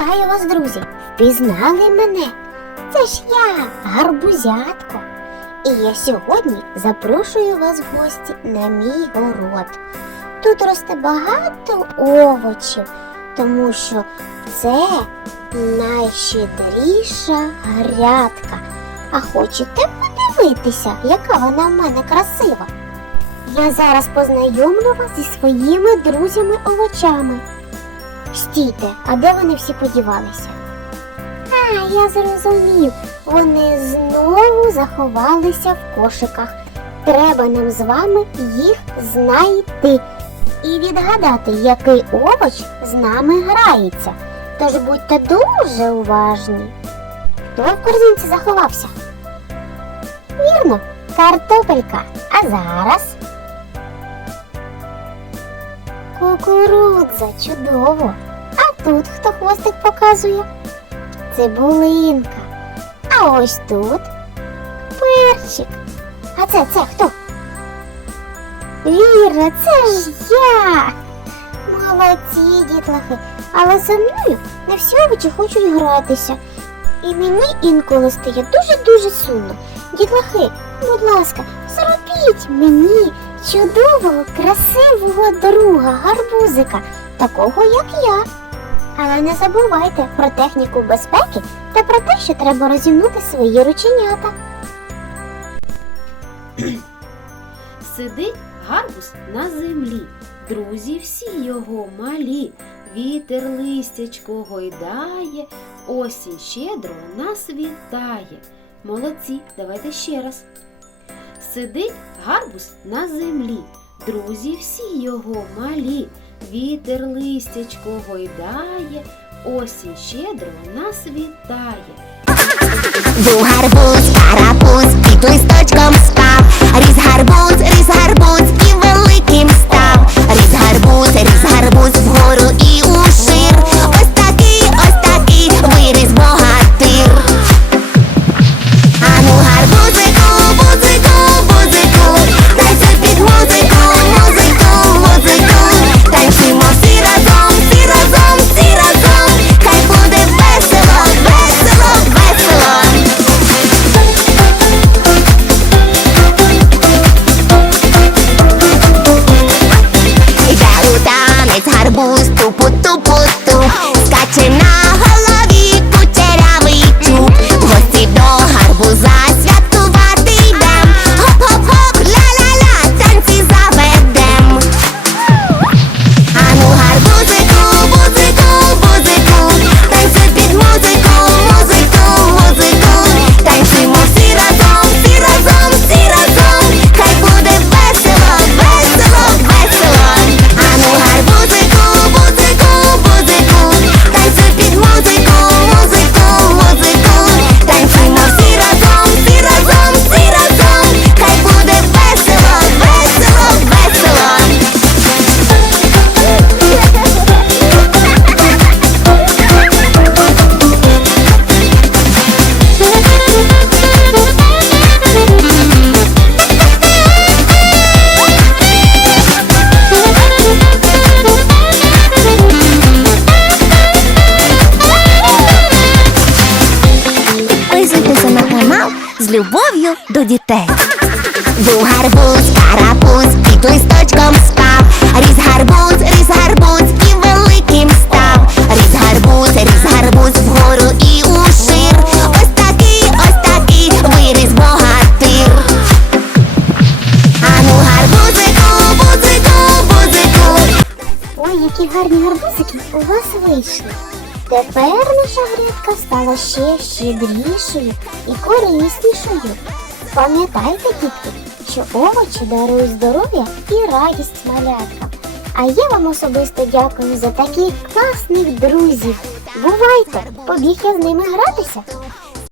Вітаю вас, друзі! Впізнали мене? Це ж я, гарбузятко. І я сьогодні запрошую вас в гості на мій город. Тут росте багато овочів, тому що це найщедріша грядка. А хочете подивитися, яка вона в мене красива? Я зараз познайомлю вас зі своїми друзями-овочами. Стійте, а де вони всі подівалися? А, я зрозумів. Вони знову заховалися в кошиках. Треба нам з вами їх знайти і відгадати, який овоч з нами грається. Тож будьте дуже уважні. Хто в корзинці заховався? Вірно, картопелька. А зараз. Кукурудза, чудово. Тут хто хвостик показує? Цибулинка. А ось тут перчик. А це це хто? Вірно, це ж я. Молодці, дітлахи. Але за мною не всі овочі хочуть гратися. І мені інколи стає дуже-дуже сумно. Дітлахи, будь ласка, зробіть мені чудового, красивого друга, гарбузика, такого як я. Але не забувайте про техніку безпеки та про те, що треба розімнути свої рученята. Сидить гарбуз на землі, друзі всі його малі. Вітер листячко гойдає, осінь щедро нас вітає. Молодці, давайте ще раз. Сидить гарбуз на землі, друзі всі його малі. Вітер листячко гойдає, осінь щедро нас вітає. Був карапуз, з любов'ю до дітей. Був гарбуз, карапуз, під листочком спав. Ріс гарбуз, ріс гарбуз і великим став. Ріс гарбуз, ріс гарбуз вгору і ушир. Ось такий, ось такий виріс богатир. Ану гарбузику, бузику, бузику. Ой, які гарні гарбузики у вас вийшли. Тепер наша грядка стала ще щедрішою і кориснішою. Пам'ятайте, дітки, що овочі дарують здоров'я і радість маляткам. А я вам особисто дякую за таких класних друзів. Бувайте! Побіг я з ними гратися.